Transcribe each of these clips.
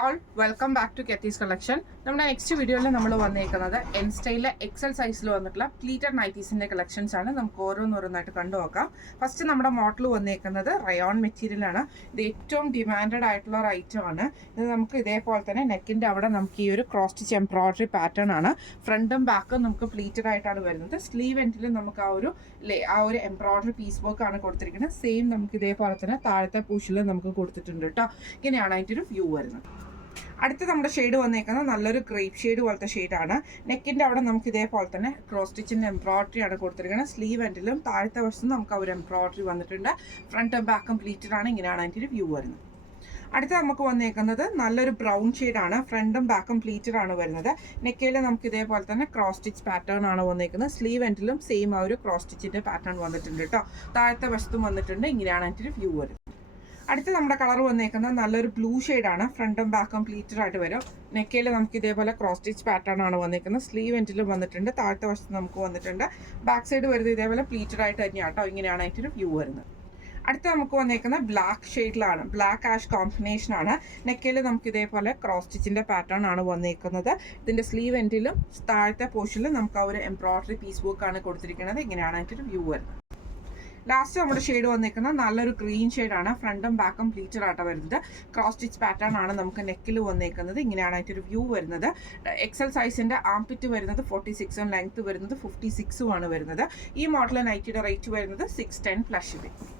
All welcome back to കെത്തീസ് collection. നമ്മുടെ next വീഡിയോയിൽ നമ്മൾ വന്നേക്കുന്നത് എൻ സ്റ്റൈലിലെ എക്സൽ സൈസിൽ വന്നിട്ടുള്ള പ്ലീറ്റഡ് നൈറ്റീസിൻ്റെ കളക്ഷൻസ് ആണ്. നമുക്ക് ഓരോന്നോരോന്നായിട്ട് കണ്ടു നോക്കാം. ഫസ്റ്റ് നമ്മുടെ മോഡൽ വന്നേക്കുന്നത് റയോൺ മെറ്റീരിയലാണ്. ഇത് ഏറ്റവും ഡിമാൻഡഡ് ആയിട്ടുള്ള ഒരു ഐറ്റം ആണ്. ഇത് നമുക്ക് ഇതേപോലെ തന്നെ നെക്കിൻ്റെ അവിടെ നമുക്ക് ഈ ഒരു ക്രോസ് സ്റ്റിച്ച് എംബ്രോയിഡറി പാറ്റേൺ ആണ്. ഫ്രണ്ടും ബാക്കും നമുക്ക് പ്ലീറ്റഡ് ആയിട്ടാണ് വരുന്നത്. സ്ലീവ് എൻഡിൽ നമുക്ക് ആ ഒരു എംബ്രോയിഡറി പീസ് വർക്ക് ആണ് കൊടുത്തിരിക്കുന്നത്. സെയിം നമുക്ക് ഇതേപോലെ തന്നെ താഴത്തെ പൂഷിൽ നമുക്ക് കൊടുത്തിട്ടുണ്ട് കേട്ടോ. ഇങ്ങനെയാണ് അതിൻ്റെ ഒരു വ്യൂ വരുന്നത്. അടുത്ത് നമ്മുടെ ഷെയ്ഡ് വന്നേക്കുന്നത് നല്ലൊരു ഗ്രേപ്പ് ഷെയ്ഡ് പോലത്തെ ഷെയ്ഡാണ്. നെക്കിൻ്റെ അവിടെ നമുക്ക് ഇതേപോലെ തന്നെ ക്രോസ് സ്റ്റിച്ചിൻ്റെ എംബ്രോയിഡറി ആണ് കൊടുത്തിരിക്കുന്നത്. സ്ലീവ് എൻഡിലും താഴത്തെ വശത്തും നമുക്ക് ആ ഒരു എംബ്രോയിഡറി വന്നിട്ടുണ്ട്. ഫ്രണ്ടും ബാക്കും കംപ്ലീറ്റഡ് ആണ്. ഇങ്ങനെയാണ് അതിൻ്റെ ഒരു വ്യൂ വരുന്നത്. അടുത്ത് നമുക്ക് വന്നേക്കുന്നത് നല്ലൊരു ബ്രൗൺ ഷെയ്ഡാണ്. ഫ്രണ്ടും ബാക്കും പ്ലീറ്റഡ് ആണ് വരുന്നത്. നെക്കയിൽ നമുക്ക് ഇതേപോലെ തന്നെ ക്രോസ് സ്റ്റിച്ച് പാറ്റേൺ ആണ് വന്നേക്കുന്നത്. സ്ലീവ് എൻഡിലും സെയിം ആ ഒരു ക്രോസ് സ്റ്റിച്ചിൻ്റെ പാറ്റേൺ വന്നിട്ടുണ്ട് കേട്ടോ. താഴത്തെ വശത്തും വന്നിട്ടുണ്ട്. ഇങ്ങനെയാണ് അതിൻ്റെ ഒരു വ്യൂ വരുന്നത്. അടുത്ത് നമ്മുടെ കളർ വന്നേക്കുന്നത് നല്ലൊരു ബ്ലൂ ഷെയ്ഡാണ്. ഫ്രണ്ടും ബാക്കും പ്ലീറ്റഡ് ആയിട്ട് വരും. നെക്കയിൽ നമുക്ക് ഇതേപോലെ ക്രോസ് സ്റ്റിച്ച് പാറ്റേൺ ആണ് വന്നേക്കുന്നത്. സ്ലീവ് എൻഡിലും വന്നിട്ടുണ്ട്. താഴത്തെ വശത്ത് നമുക്ക് വന്നിട്ടുണ്ട്. ബാക്ക് സൈഡ് വരുന്നത് ഇതേപോലെ പ്ലീറ്റഡ് ആയിട്ട് തന്നെയാണ് കേട്ടോ. ഇങ്ങനെയാണ് അതിൻ്റെ ഒരു വ്യൂ വരുന്നത്. അടുത്ത് നമുക്ക് വന്നേക്കുന്നത് ബ്ലാക്ക് ഷെയ്ഡിലാണ്. ബ്ലാക്ക് ആഷ് കോമ്പിനേഷൻ ആണ്. നെക്കയിൽ നമുക്ക് ഇതേപോലെ ക്രോസ് സ്റ്റിച്ചിൻ്റെ പാറ്റേൺ ആണ് വന്നേക്കുന്നത്. ഇതിൻ്റെ സ്ലീവ് എൻഡിലും താഴത്തെ പോർഷനിലും നമുക്ക് ആ ഒരു എംബ്രോയിഡറി പീസ് വർക്ക് ആണ് കൊടുത്തിരിക്കുന്നത്. ഇങ്ങനെയാണ് അതിൻ്റെ ഒരു വ്യൂ വരുന്നത്. ലാസ്റ്റ് നമ്മുടെ ഷെയ്ഡ് വന്നിരിക്കുന്നത് നല്ലൊരു ഗ്രീൻ ഷെയ്ഡാണ്. ഫ്രണ്ടും ബാക്കും പ്ലീറ്റഡ് ആയിട്ട് വരുന്നത്. ക്രോസ് സ്റ്റിച്ച് പാറ്റേൺ ആണ് നമുക്ക് നെക്കിൽ വന്നേക്കുന്നത്. ഇങ്ങനെയാണ് അതിൻ്റെ ഒരു വ്യൂ വരുന്നത്. എക്സൽ സൈസിൻ്റെ ആംപിറ്റ് വരുന്നത് 46ഉം ലെങ്ത് വരുന്നത് 56ഉം ആണ് വരുന്നത്. ഈ മോഡൽ നൈറ്റിയുടെ റേറ്റ് വരുന്നത് 610 പ്ലസ് ഷിപ്പിംഗ്.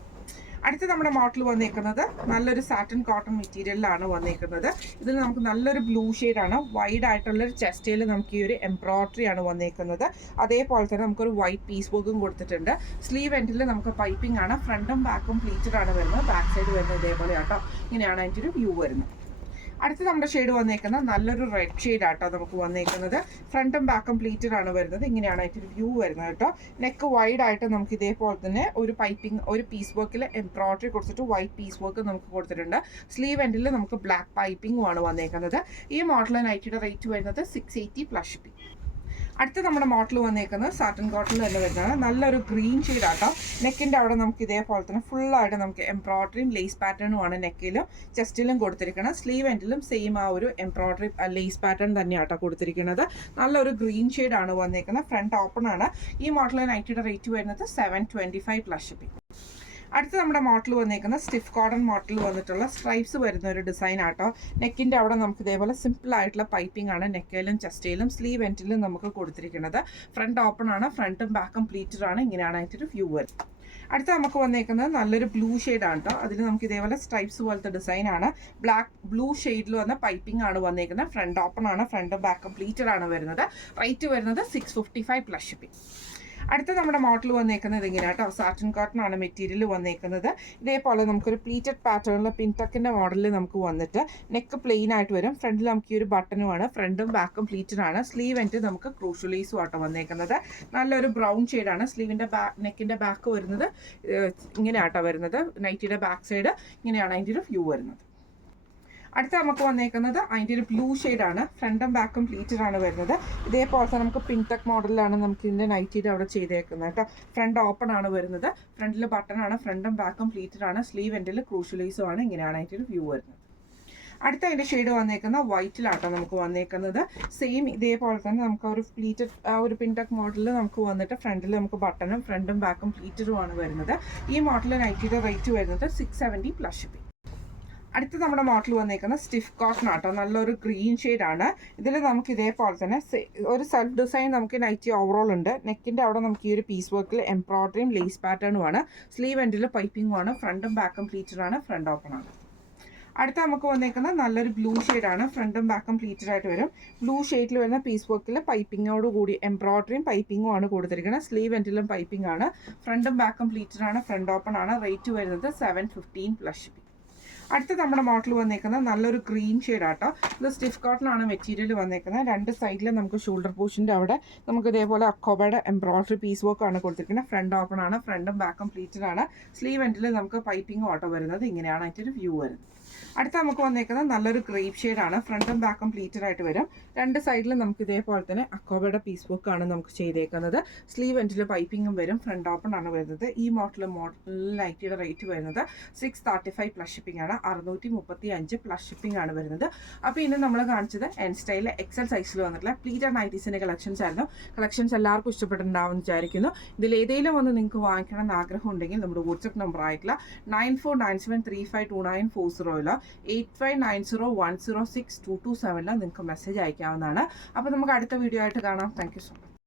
അടുത്ത് നമ്മുടെ മോഡൽ വന്നേക്കുന്നത് നല്ലൊരു സാറ്റൻ കോട്ടൺ മെറ്റീരിയലിലാണ് വന്നേക്കുന്നത്. ഇതിൽ നമുക്ക് നല്ലൊരു ബ്ലൂ ഷെയ്ഡാണ്. വൈഡ് ആയിട്ടുള്ളൊരു ചെസ്റ്റയിൽ നമുക്ക് ഈ ഒരു എംബ്രോയിഡറി ആണ് വന്നേക്കുന്നത്. അതേപോലെ തന്നെ നമുക്കൊരു വൈറ്റ് പീസ് വർക്കും കൊടുത്തിട്ടുണ്ട്. സ്ലീവ് എൻഡിൽ നമുക്ക് പൈപ്പിംഗ് ആണ്. ഫ്രണ്ടും ബാക്കും പ്ലീറ്റഡ് ആണ് വരുന്നത്. ബാക്ക് സൈഡ് വരുന്നത് ഇതേപോലെ കേട്ടോ. ഇങ്ങനെയാണ് അതിൻ്റെ ഒരു വ്യൂ വരുന്നത്. അടുത്ത് നമ്മുടെ ഷെയ്ഡ് വന്നേക്കുന്നത് നല്ലൊരു റെഡ് ഷെയ്ഡ് ആട്ടോ നമുക്ക് വന്നേക്കുന്നത്. ഫ്രണ്ടും ബാക്കും പ്ലീറ്റഡ് ആണ് വരുന്നത്. ഇങ്ങനെയാണ് അതിൻ്റെ ഒരു വ്യൂ വരുന്നത് കേട്ടോ. നെക്ക് വൈഡ് ആയിട്ട് നമുക്ക് ഇതേപോലെ തന്നെ ഒരു പൈപ്പിംഗ് ഒരു പീസ് വർക്കിൽ എംബ്രോയിഡറി കൊടുത്തിട്ട് വൈറ്റ് പീസ് വർക്ക് നമുക്ക് കൊടുത്തിട്ടുണ്ട്. സ്ലീവ് എൻഡിൽ നമുക്ക് ബ്ലാക്ക് പൈപ്പിംഗും ആണ് വന്നേക്കുന്നത്. ഈ മോഡൽ നൈറ്റിയുടെ റേറ്റ് വരുന്നത് 680 പ്ലസ് ഷിപ്പിംഗ്. അടുത്ത നമ്മുടെ മോഡൽ വന്നേക്കുന്നത് സാറ്റൻ കോട്ടണിൽ തന്നെ വരുന്നതാണ്. നല്ലൊരു ഗ്രീൻ ഷെയ്ഡ് ആട്ടോ. നെക്കിൻ്റെ അവിടെ നമുക്ക് ഇതേപോലെ തന്നെ ഫുള്ളായിട്ട് നമുക്ക് എംബ്രോയിഡറിയും ലേസ് പാറ്റേണും ആണ് നെക്കിലും ചെസ്റ്റിലും കൊടുത്തിരിക്കുന്നത്. സ്ലീവ് എൻഡിലും സെയിം ആ ഒരു എംബ്രോയിഡറി ലേസ് പാറ്റേൺ തന്നെയാട്ടോ കൊടുത്തിരിക്കുന്നത്. നല്ലൊരു ഗ്രീൻ ഷെയ്ഡ് ആണ് വന്നേക്കുന്നത്. ഫ്രണ്ട് ഓപ്പൺ ആണ്. ഈ മോഡൽ നൈറ്റിയുടെ റേറ്റ് വരുന്നത് 725 പ്ലസ് ഷിപ്പിംഗ്. അടുത്ത് നമ്മുടെ മോഡൽ വന്നേക്കുന്നത് സ്റ്റിഫ് കോട്ടൺ മോഡൽ വന്നിട്ടുള്ള സ്ട്രൈപ്സ് വരുന്ന ഒരു ഡിസൈൻ ആട്ടോ. നെക്കിൻ്റെ അവിടെ നമുക്ക് ഇതേപോലെ സിമ്പിൾ ആയിട്ടുള്ള പൈപ്പിംഗ് ആണ് നെക്കയിലും ചെസ്റ്റയിലും സ്ലീവ് എൻഡിലും നമുക്ക് കൊടുത്തിരിക്കുന്നത്. ഫ്രണ്ട് ഓപ്പൺ ആണ്. ഫ്രണ്ടും ബാക്കും പ്ലീറ്റഡ് ആണ്. ഇങ്ങനെയാണ് അതിൻ്റെ ഒരു വ്യൂ വരുന്നത്. അടുത്ത് നമുക്ക് വന്നേക്കുന്നത് നല്ലൊരു ബ്ലൂ ഷെയ്ഡാണ് കേട്ടോ. അതിൽ നമുക്ക് ഇതേപോലെ സ്ട്രൈപ്സ് പോലത്തെ ഡിസൈനാണ്. ബ്ലൂ ഷെയ്ഡിൽ വന്ന പൈപ്പിംഗ് ആണ് വന്നേക്കുന്നത്. ഫ്രണ്ട് ഓപ്പൺ ആണ്. ഫ്രണ്ടും ബാക്കും പ്ലീറ്റഡ് ആണ് വരുന്നത്. റേറ്റ് വരുന്നത് 655 പ്ലസ് ഷിപ്പിംഗ്. അടുത്ത നമ്മുടെ മോഡൽ വന്നേക്കുന്നത് ഇങ്ങനെ കേട്ടോ. സാറ്റൻ കോട്ടൺ ആണ് മെറ്റീരിയൽ വന്നേക്കുന്നത്. ഇതേപോലെ നമുക്കൊരു പ്ലീറ്റഡ് പാറ്റേണിൽ പിൻടക്കിൻ്റെ മോഡലിൽ നമുക്ക് വന്നിട്ട് നെക്ക് പ്ലെയിൻ ആയിട്ട് വരും. ഫ്രണ്ടിൽ നമുക്ക് ഈ ഒരു ബട്ടനുമാണ്. ഫ്രണ്ടും ബാക്കും പ്ലീറ്റഡ് ആണ്. സ്ലീവ് എൻഡ് നമുക്ക് ക്രൂഷ്യലൈസും ആട്ടോ വന്നേക്കുന്നത്. നല്ലൊരു ബ്രൗൺ ഷെയ്ഡാണ്. സ്ലീവിൻ്റെ നെക്കിൻ്റെ ബാക്ക് വരുന്നത് ഇങ്ങനെ ആട്ടോ വരുന്നത്. നൈറ്റിയുടെ ബാക്ക് സൈഡ് ഇങ്ങനെയാണ് അതിൻ്റെ ഒരു വ്യൂ വരുന്നത്. അടുത്ത നമുക്ക് വന്നേക്കുന്നത് അതിൻ്റെ ഒരു ബ്ലൂ ഷെയ്ഡാണ്. ഫ്രണ്ടും ബാക്കും പ്ലീറ്റഡ് ആണ് വരുന്നത്. ഇതേപോലത്തെ നമുക്ക് പിൻടക്ക് മോഡലിലാണ് നമുക്ക് ഇതിൻ്റെ നൈറ്റിയുടെ അവിടെ ചെയ്തേക്കുന്നത് കേട്ടോ. ഫ്രണ്ട് ഓപ്പൺ ആണ് വരുന്നത്. ഫ്രണ്ടിൽ ബട്ടണാണ്. ഫ്രണ്ടും ബാക്കും പ്ലീറ്റഡ് ആണ്. സ്ലീവ് എൻഡിൽ ക്രൂഷ്യലൈസും ആണ്. ഇങ്ങനെയാണ് അതിൻ്റെ ഒരു വ്യൂ വരുന്നത്. അടുത്ത അതിൻ്റെ ഷെയ്ഡ് വന്നേക്കുന്ന വൈറ്റിലാട്ടോ നമുക്ക് വന്നേക്കുന്നത്. സെയിം ഇതേപോലെ തന്നെ നമുക്ക് ഒരു പ്ലീറ്റഡ് ഒരു പിൻടക്ക് മോഡലിൽ നമുക്ക് വന്നിട്ട് ഫ്രണ്ടിൽ നമുക്ക് ബട്ടണും ഫ്രണ്ടും ബാക്കും പ്ലീറ്റഡും ആണ് വരുന്നത്. ഈ മോഡൽ നൈറ്റിയുടെ റേറ്റ് വരുന്നത് 670 പ്ലസ് ഷിപ്പിംഗ്. അടുത്ത് നമ്മുടെ മോഡൽ വന്നേക്കുന്നത് സ്റ്റിഫ് കോട്ടൺ ആട്ടോ. നല്ലൊരു ഗ്രീൻ ഷെയ്ഡാണ്. ഇതിൽ നമുക്ക് ഇതേപോലെ തന്നെ ഒരു സെൽഫ് ഡിസൈൻ നമുക്ക് നൈറ്റി ഓവറോൾ ഉണ്ട്. നെക്കിൻ്റെ അവിടെ നമുക്ക് ഈ ഒരു പീസ് വർക്കിൽ എംബ്രോയിഡറിയും ലേസ് പാറ്റേണും ആണ്. സ്ലീവ് എൻഡിൽ പൈപ്പിംഗും ആണ്. ഫ്രണ്ടും ബാക്കും പ്ലീറ്റഡ് ആണ്. ഫ്രണ്ട് ഓപ്പൺ ആണ്. അടുത്ത നമുക്ക് വന്നേക്കുന്നത് നല്ലൊരു ബ്ലൂ ഷെയ്ഡാണ്. ഫ്രണ്ടും ബാക്കും പ്ലീറ്റഡ് ആയിട്ട് വരും. ബ്ലൂ ഷെയ്ഡിൽ വരുന്ന പീസ് വർക്കിൽ പൈപ്പിങ്ങോട് കൂടി എംബ്രോയിഡറിയും പൈപ്പിങ്ങും ആണ് കൊടുത്തിരിക്കുന്നത്. സ്ലീവ് എൻഡിലും പൈപ്പിംഗ് ആണ്. ഫ്രണ്ടും ബാക്കും പ്ലീറ്റഡ് ആണ്. ഫ്രണ്ട് ഓപ്പൺ ആണ്. റേറ്റ് വരുന്നത് 715 പ്ലസ് ഷിപ്പിംഗ്. അടുത്ത നമ്മുടെ മോഡൽ വന്നേക്കുന്നത് നല്ലൊരു ഗ്രീൻ ഷെയ്ഡ് ആട്ടോ. ഇത് സ്റ്റിഫ് കോട്ടൺ ആണ് മെറ്റീരിയൽ വന്നേക്കുന്നത്. രണ്ട് സൈഡിലും നമുക്ക് ഷോൾഡർ പോർഷൻ്റെ അവിടെ നമുക്ക് ഇതേപോലെ അക്കോബയുടെ എംബ്രോയിഡറി പീസ് വർക്ക് ആണ് കൊടുത്തിരിക്കുന്നത്. ഫ്രണ്ട് ഓപ്പൺ ആണ്. ഫ്രണ്ടും ബാക്കും പ്ലീറ്റഡ് ആണ്. സ്ലീവ് എൻഡിൽ നമുക്ക് പൈപ്പിംഗ് ഓട്ടോ വരുന്നത്. ഇങ്ങനെയാണ് അതിൻ്റെ ഒരു വ്യൂ വരുന്നത്. അടുത്ത നമുക്ക് വന്നേക്കുന്നത് നല്ലൊരു ഗ്രേപ്പ് ഷെയ്ഡാണ്. ഫ്രണ്ടും ബാക്കും പ്ലീറ്റഡ് ആയിട്ട് വരും. രണ്ട് സൈഡിലും നമുക്ക് ഇതേപോലെ തന്നെ അക്കോബയുടെ പീസ് ബുക്കാണ് നമുക്ക് ചെയ്തേക്കുന്നത്. സ്ലീവ് എൻഡിൽ പൈപ്പിങ്ങും വരും. ഫ്രണ്ട് ഓപ്പൺ ആണ് വരുന്നത്. ഈ മോഡൽ നൈറ്റിയുടെ റേറ്റ് വരുന്നത് 635 പ്ലസ് ഷിപ്പിംഗ് ആണ്. 635 പ്ലസ് ഷിപ്പിംഗ് ആണ് വരുന്നത്. അപ്പോൾ ഇന്ന് നമ്മൾ കാണിച്ചത് എൻ സ്റ്റൈലിലെ എക്സൽ സൈസിൽ വന്നിട്ടുള്ള പ്ലീറ്റഡ് നൈറ്റീസിൻ്റെ കളക്ഷൻസ് ആയിരുന്നു. കളക്ഷൻസ് എല്ലാവർക്കും ഇഷ്ടപ്പെട്ടിട്ടുണ്ടാവുമെന്ന് വിചാരിക്കുന്നു. ഇതിൽ ഏതെങ്കിലും ഒന്ന് നിങ്ങൾക്ക് വാങ്ങിക്കണം എന്ന് ആഗ്രഹം ഉണ്ടെങ്കിൽ നമ്മുടെ വാട്സപ്പ് നമ്പർ ആയിട്ടുള്ള 9497352940 8590106227 നിങ്ങൾക്ക് മെസ്സേജ് അയക്കാവുന്നതാണ്. അപ്പോൾ നമുക്ക് അടുത്ത വീഡിയോ ആയിട്ട് കാണാം. Thank you so much.